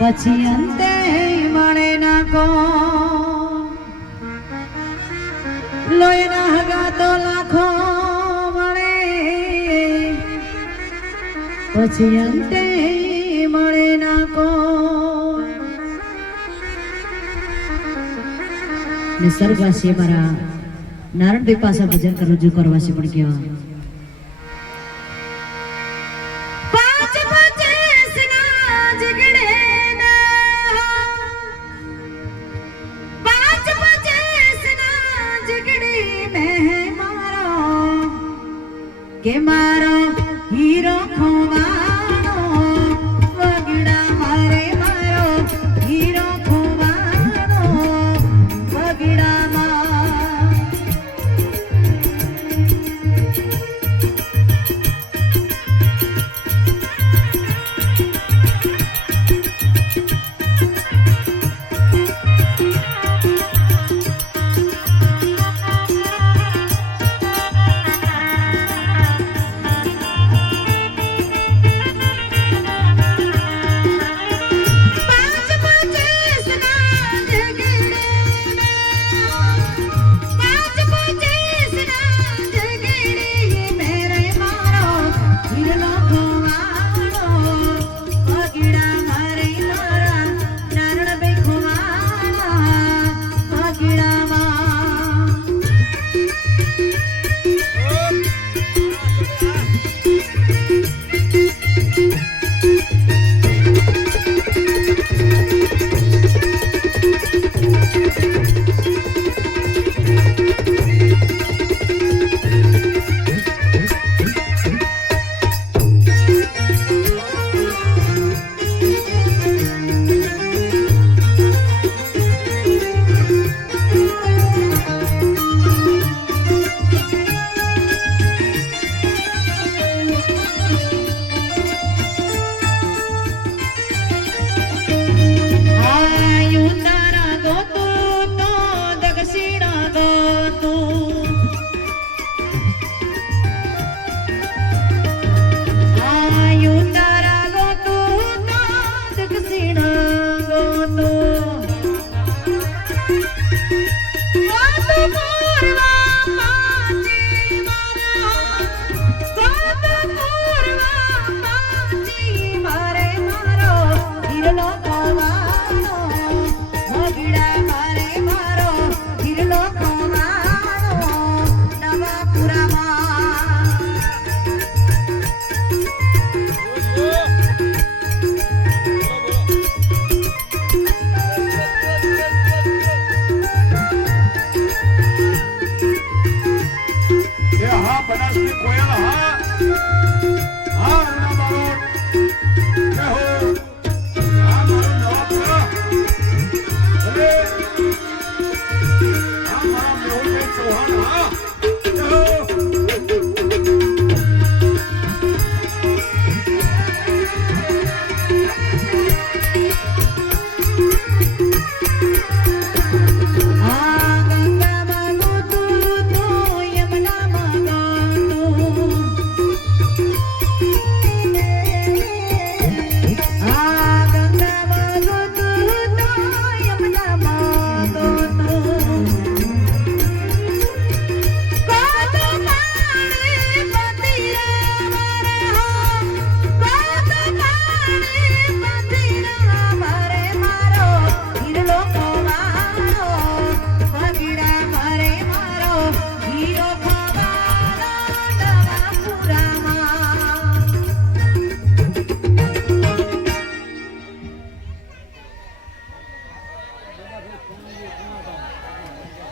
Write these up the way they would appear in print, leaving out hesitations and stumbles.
પછી અંતે મળે ના કો લોહીના હગા તો લાખો મળે પછી અંતે મળે ના કો ને સ્વર્ગવાસી મારા નારાયણભાઈ પાસે ભજન રજૂ કરવા છે પણ કેવા કે મારો હીરો ખોવાનો વગડા મારે મારો હીરો ખોવાનો વગડામાં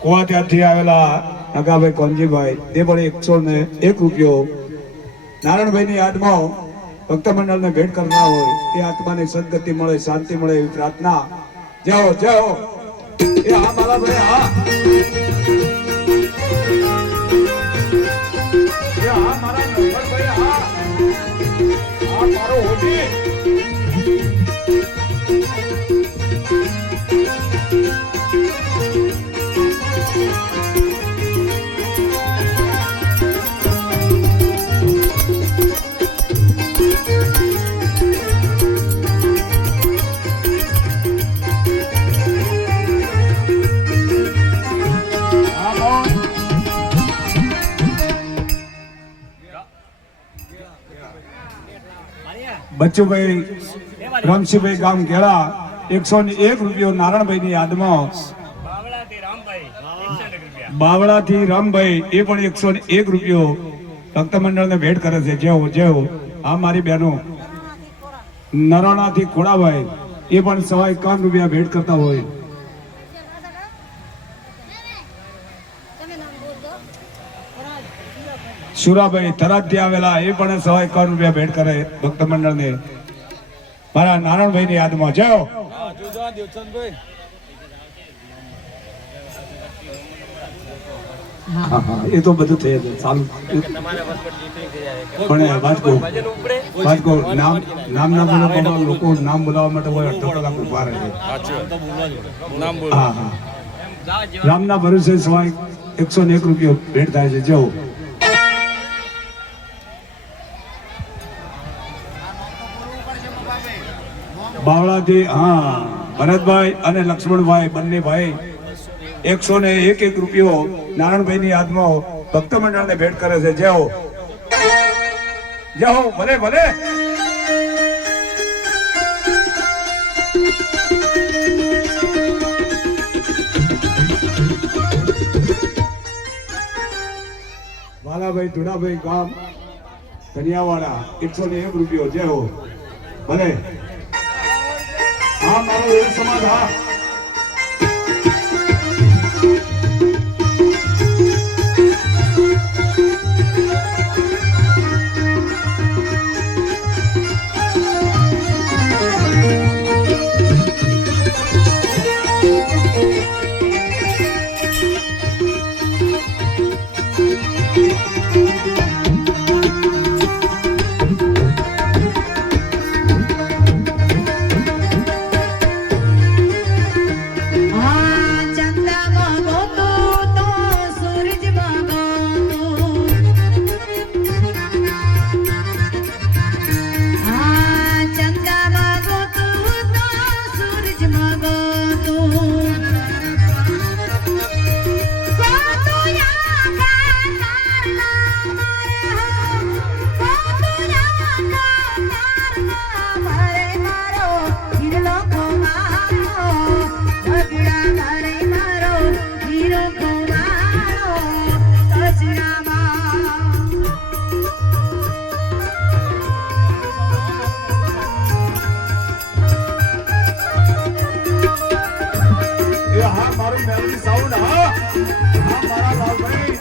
કુવા ત્યાંથી આવેલા નગાભાઈ કોનજીભાઈ તે પણ 101 રૂપિયો નારાયણભાઈની યાદમાં ભક્ત મંડળને ભેટ કરનાર હોય એ આત્માને સદગતિ મળે શાંતિ મળે એવી પ્રાર્થના જય હો એ હા મારા ભાઈ હા એ હા મારા નંબરભાઈ હા મારો હોટી બચ્ચુભાઈ રમશીભાઈ ગામ ગેળા 101 રૂપિયો નારાયણભાઈની યાદમાં બાવળાથી રામભાઈ એ પણ 101 રૂપિયો ભક્ત મંડળને ભેટ કરે છે. જેવો જેવો આ મારી બહેનો નરોણાથી ખોડાભાઈ એ પણ 51 રૂપિયા ભેટ કરતા હોય. સુરાભાઈ થરાદથી આવેલા એ પણ 51 રૂપિયા ભેટ કરે ભક્ત મંડળને મારા નારાયણભાઈની યાદમાં. જાઓ એ તો બધું થઈ જશે ચાલુ. પણ વાંચકો નામ ના બોલો લોકો નામ બોલાવવા માટે હોય 8 કલાક ઉભા રહે. હા હા રામના ભરોસે 101 રૂપિયો ભેટ થાય છે. જવું બાવળાથી હા ભરતભાઈ અને લક્ષ્મણભાઈ બંને ભાઈ 101 રૂપિયો નારાયણભાઈની યાદમાં ભક્ત મંડળને ભેટ કરે છે. જાઓ જાઓ ભલે ભલે. વાલાભાઈ ધુડાભાઈ ગામ કન્યાવાડા 101 રૂપિયો. જાઓ ભલે. હા મારો એક સમાજ. હા મારી મેલડી સાઉન્ડ. હા હા મારા લાલભાઈ.